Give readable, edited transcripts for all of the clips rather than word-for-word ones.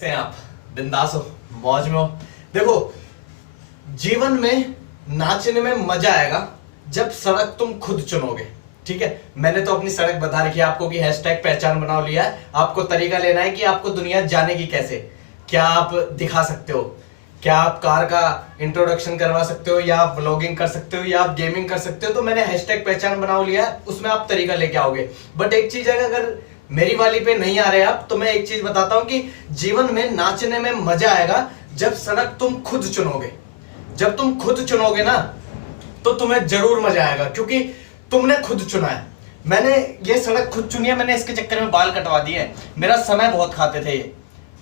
कैसे हैं आप? बिंदास हो, मौज में हो? देखो, जीवन में नाचने में मजा आएगा जब सड़क तुम खुद चुनोगे। ठीक है, मैंने तो अपनी सड़क बता रखी है आपको कि हैशटैग पहचान बनाओ लिया है। आपको तरीका लेना है कि आपको दुनिया जानेगी कैसे। क्या आप दिखा सकते हो, क्या आप कार का इंट्रोडक्शन करवा सकते हो, या आप व्लॉगिंग कर सकते हो, या आप गेमिंग कर सकते हो। तो मैंने हैशटैग पहचान बनाओ लिया है, उसमें आप तरीका लेके आओगे। बट एक चीज है, अगर मेरी वाली पे नहीं आ रहे आप, तो मैं एक चीज बताता हूं कि जीवन में नाचने में मजा आएगा जब सड़क तुम खुद चुनोगे। जब तुम खुद चुनोगे ना, तो तुम्हें जरूर मजा आएगा, क्योंकि तुमने खुद चुना है। मैंने ये सड़क खुद चुनी है, मैंने इसके चक्कर में बाल कटवा दिए हैं। मेरा समय बहुत खाते थे ये,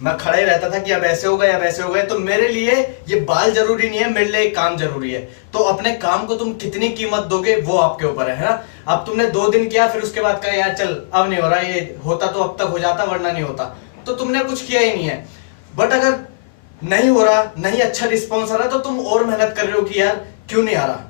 मैं खड़े रहता था कि अब ऐसे हो गए, अब ऐसे हो गए। तो मेरे लिए ये बाल जरूरी नहीं है, मेरे लिए काम जरूरी है। तो अपने काम को तुम कितनी कीमत दोगे वो आपके ऊपर है ना। अब तुमने 2 दिन किया, फिर उसके बाद कहा यार चल अब नहीं हो रहा, ये होता तो अब तक हो जाता वरना नहीं होता, तो तुमने कुछ किया ही नहीं है। बट अगर नहीं हो रहा, नहीं अच्छा रिस्पॉन्स आ रहा, तो तुम और मेहनत कर रहे हो कि यार क्यों नहीं आ रहा।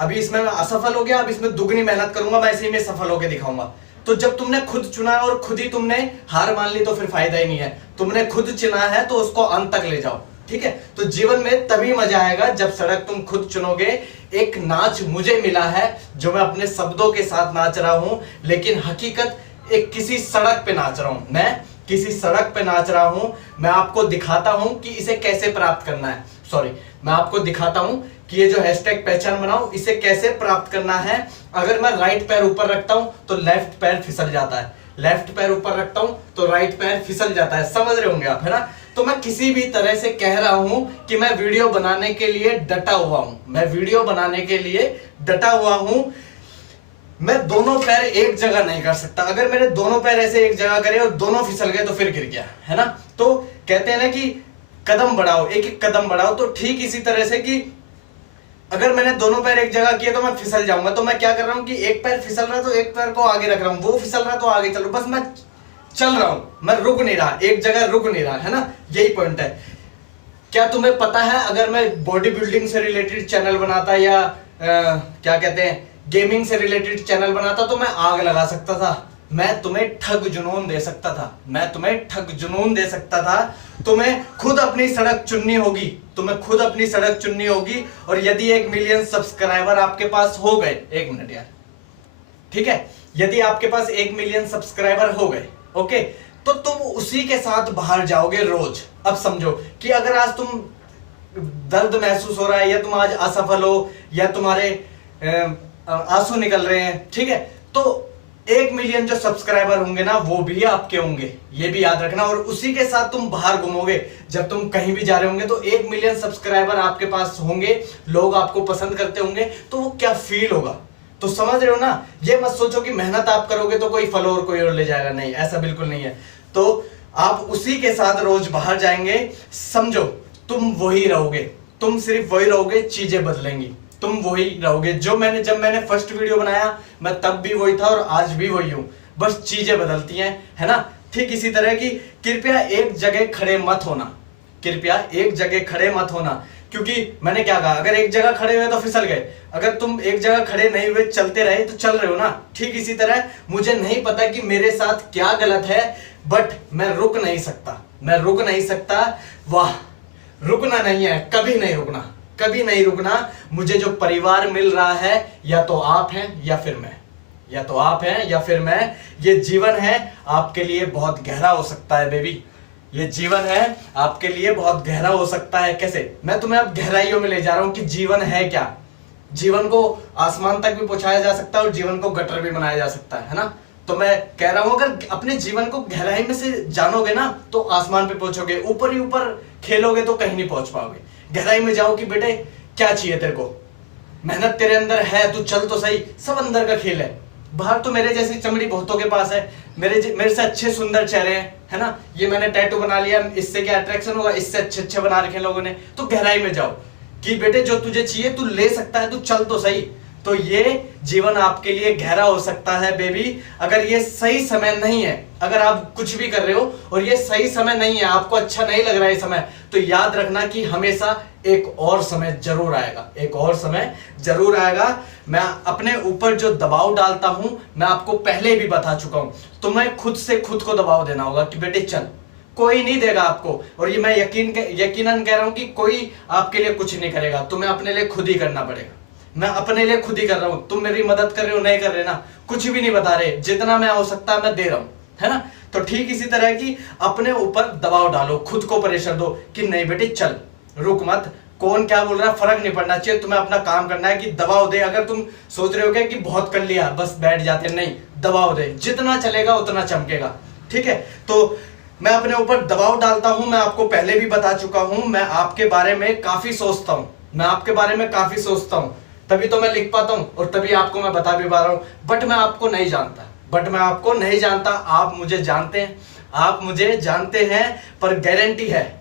अभी इसमें मैं असफल हो गया, अब इसमें दुगनी मेहनत करूंगा, मैं इसी में सफल होकर दिखाऊंगा। तो जब तुमने खुद चुना है और खुद ही तुमने हार मान ली, तो फिर फायदा ही नहीं है। तुमने खुद चुना है तो उसको अंत तक ले जाओ। ठीक है, तो जीवन में तभी मजा आएगा जब सड़क तुम खुद चुनोगे। एक नाच मुझे मिला है जो मैं अपने शब्दों के साथ नाच रहा हूं, लेकिन हकीकत एक किसी सड़क पे नाच रहा हूं। मैं किसी सड़क पे नाच रहा हूं। मैं आपको दिखाता हूं कि इसे कैसे प्राप्त करना है। सॉरी, मैं आपको दिखाता हूं कि ये जो हैशटैग पहचान बनाओ, इसे कैसे प्राप्त करना है। अगर मैं राइट पैर ऊपर रखता हूं तो लेफ्ट पैर फिसल जाता है, लेफ्ट पैर ऊपर रखता हूं तो राइट पैर फिसल जाता है। समझ रहे होंगे आप, है ना। तो मैं किसी भी तरह से कह रहा हूं कि मैं वीडियो बनाने के लिए डटा हुआ हूं, मैं वीडियो बनाने के लिए डटा हुआ हूं। मैं दोनों पैर एक जगह नहीं कर सकता। अगर मेरे दोनों पैर ऐसे एक जगह करे और दोनों फिसल गए तो फिर गिर गया, है ना। तो कहते हैं ना कि कदम बढ़ाओ, एक एक कदम बढ़ाओ। तो ठीक इसी तरह से कि अगर मैंने दोनों पैर एक जगह किए तो मैं फिसल जाऊंगा। तो मैं क्या कर रहा हूं कि एक पैर फिसल रहा है तो एक पैर को आगे रख रहा हूं, वो फिसल रहा है तो आगे चल रहा हूं। बस मैं चल रहा हूं, मैं रुक नहीं रहा, एक जगह रुक नहीं रहा, है ना। यही पॉइंट है। क्या तुम्हें पता है, अगर मैं बॉडी बिल्डिंग से रिलेटेड चैनल बनाता या क्या कहते हैं गेमिंग से रिलेटेड चैनल बनाता, तो मैं आग लगा सकता था, मैं तुम्हें ठग जुनून दे सकता था, मैं तुम्हें ठग जुनून दे सकता था। तुम्हें खुद अपनी सड़क चुननी होगी, तुम्हें खुद अपनी सड़क चुननी होगी। और यदि 1 मिलियन सब्सक्राइबर आपके पास हो गए, 1 मिनट यार, ठीक है, यदि आपके पास 1 मिलियन सब्सक्राइबर हो गए, ओके, तो तुम उसी के साथ बाहर जाओगे रोज। अब समझो कि अगर आज तुम दर्द महसूस हो रहा है, या तुम आज असफल हो, या तुम्हारे आंसू निकल रहे हैं, ठीक है, तो 1 मिलियन जो सब्सक्राइबर होंगे ना, वो भी आपके होंगे, ये भी याद रखना। और उसी के साथ तुम बाहर घूमोगे। जब तुम कहीं भी जा रहे होंगे तो 1 मिलियन सब्सक्राइबर आपके पास होंगे, लोग आपको पसंद करते होंगे, तो वो क्या फील होगा। तो समझ रहे हो ना। ये मत सोचो कि मेहनत आप करोगे तो कोई फल और कोई और ले जाएगा, नहीं, ऐसा बिल्कुल नहीं है। तो आप उसी के साथ रोज बाहर जाएंगे। समझो, तुम वही रहोगे, तुम सिर्फ वही रहोगे, चीजें बदलेंगी, तुम वही रहोगे। जब मैंने फर्स्ट वीडियो बनाया, मैं तब भी वही था और आज भी वही हूं, बस चीजें बदलती हैं, है ना। ठीक इसी तरह की कृपया एक जगह खड़े मत होना, कृपया एक जगह खड़े मत होना। क्योंकि मैंने क्या कहा, अगर एक जगह खड़े हुए तो फिसल गए, अगर तुम एक जगह खड़े नहीं हुए चलते रहे तो चल रहे हो ना। ठीक इसी तरह मुझे नहीं पता कि मेरे साथ क्या गलत है, बट मैं रुक नहीं सकता, मैं रुक नहीं सकता। वाह, रुकना नहीं है, कभी नहीं रुकना, कभी नहीं रुकना। मुझे जो परिवार मिल रहा है, या तो आप हैं या फिर मैं, या तो आप हैं या फिर मैं। ये जीवन है आपके लिए बहुत गहरा हो सकता है बेबी, ये जीवन है आपके लिए बहुत गहरा हो सकता है। कैसे, मैं तुम्हें अब गहराइयों में ले जा रहा हूं कि जीवन है क्या। जीवन को आसमान तक भी पहुंचाया जा सकता है और जीवन को गटर भी बनाया जा सकता है ना। तो मैं कह रहा हूं, अगर अपने जीवन को गहराई में से जानोगे ना तो आसमान पे पहुंचोगे, ऊपर ही ऊपर खेलोगे तो कहीं नहीं पहुंच पाओगे। गहराई में जाओ कि बेटे क्या चाहिए तेरे को, मेहनत तेरे अंदर है, तू चल तो सही। सब अंदर का खेल है, बाहर तो मेरे जैसी चमड़ी बहुतों के पास है, मेरे से अच्छे सुंदर चेहरे हैं, है ना। ये मैंने टैटू बना लिया, इससे क्या अट्रैक्शन होगा, इससे अच्छे अच्छे बना रखे लोगों ने। तो गहराई में जाओ कि बेटे जो तुझे चाहिए तू ले सकता है, तू चल तो सही। तो ये जीवन आपके लिए गहरा हो सकता है बेबी। अगर ये सही समय नहीं है, अगर आप कुछ भी कर रहे हो और ये सही समय नहीं है, आपको अच्छा नहीं लग रहा है ये समय, तो याद रखना कि हमेशा एक और समय जरूर आएगा, एक और समय जरूर आएगा। मैं अपने ऊपर जो दबाव डालता हूं, मैं आपको पहले भी बता चुका हूं। तुम्हें खुद से खुद को दबाव देना होगा कि बेटे चल, कोई नहीं देगा आपको। और ये मैं यकीनन कह रहा हूं कि कोई आपके लिए कुछ नहीं करेगा, तुम्हें अपने लिए खुद ही करना पड़ेगा। मैं अपने लिए खुद ही कर रहा हूं, तुम मेरी मदद कर रहे हो नहीं कर रहे ना, कुछ भी नहीं बता रहे, जितना मैं हो सकता है मैं दे रहा हूं, है ना। तो ठीक इसी तरह की अपने ऊपर दबाव डालो, खुद को प्रेशर दो कि नहीं बेटे चल, रुक मत, कौन क्या बोल रहा है फर्क नहीं पड़ना चाहिए, तुम्हें अपना काम करना है। कि दबाव दे, अगर तुम सोच रहे हो कि बहुत कर लिया बस बैठ जाते, नहीं, दबाव दे, जितना चलेगा उतना चमकेगा, ठीक है। तो मैं अपने ऊपर दबाव डालता हूं, मैं आपको पहले भी बता चुका हूं, मैं आपके बारे में काफी सोचता हूं, मैं आपके बारे में काफी सोचता हूं, तभी तो मैं लिख पाता हूं और तभी आपको मैं बता भी पा रहा हूं। बट मैं आपको नहीं जानता, आप मुझे जानते हैं, आप मुझे जानते हैं,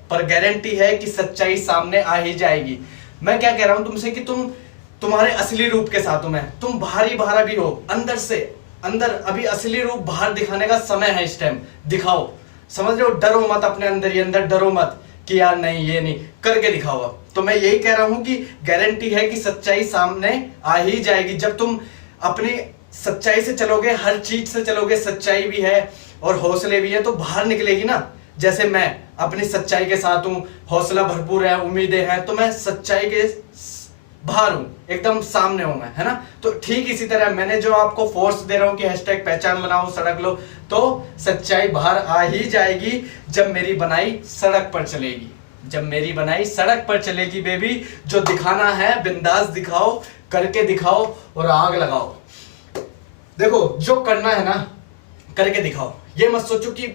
पर गारंटी है कि सच्चाई सामने आ ही जाएगी। मैं क्या कह रहा हूं तुमसे कि तुम्हारे असली रूप के साथ हूं मैं, तुम बाहर भी हो, अंदर से अंदर अभी असली रूप बाहर दिखाने का समय है, इस टाइम दिखाओ, समझ रहे हो। डरो मत, अपने अंदर ही अंदर डरो मत कि यार नहीं ये नहीं, करके दिखाओ। अब तो मैं यही कह रहा हूं कि गारंटी है कि सच्चाई सामने आ ही जाएगी। जब तुम अपनी सच्चाई से चलोगे, हर चीज से चलोगे, सच्चाई भी है और हौसले भी है, तो बाहर निकलेगी ना। जैसे मैं अपनी सच्चाई के साथ हूं, हौसला भरपूर है, उम्मीदें हैं, तो मैं सच्चाई के बाहर हूं, एकदम सामने हूं मैं, है ना। तो ठीक इसी तरह मैंने जो आपको फोर्स दे रहा हूं कि हैशटैग पहचान बनाओ सड़क लो, तो सच्चाई बाहर आ ही जाएगी जब मेरी बनाई सड़क पर चलेगी, जब मेरी बनाई सड़क पर चलेगी बेबी। जो दिखाना है बिंदास दिखाओ, करके दिखाओ और आग लगाओ। देखो जो करना है ना करके दिखाओ, ये मत सोचो कि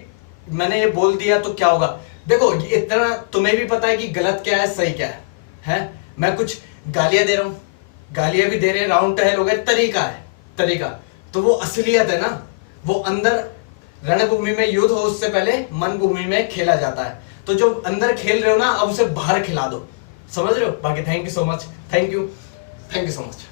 मैंने ये बोल दिया तो क्या होगा। देखो इतना तुम्हें भी पता है कि गलत क्या है सही क्या है? मैं कुछ गालियां दे रहा हूं, गालियां भी दे रहे हैं, राउंड टहल हो गए, तरीका तो वो असलियत है ना, वो अंदर रणभूमि में युद्ध हो उससे पहले मन भूमि में खेला जाता है। तो जो अंदर खेल रहे हो ना अब उसे बाहर खिला दो, समझ रहे हो। बाकी thank you so much, thank you so much.